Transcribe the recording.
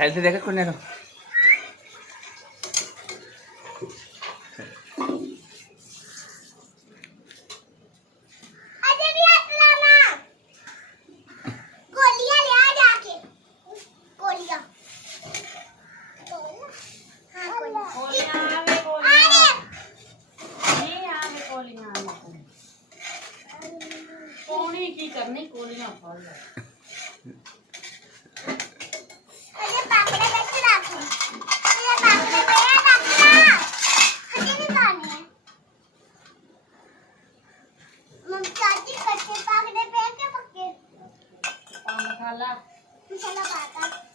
health देखा कुन्ने रो की करनी कोलियां फड़ ले अरे पापड़ा बैठ रखो ये पापड़ा पे रखना हटे नहीं पानी मम चाची कच्चे पापड़े पे के पक्के पान खा ला मसाला पाता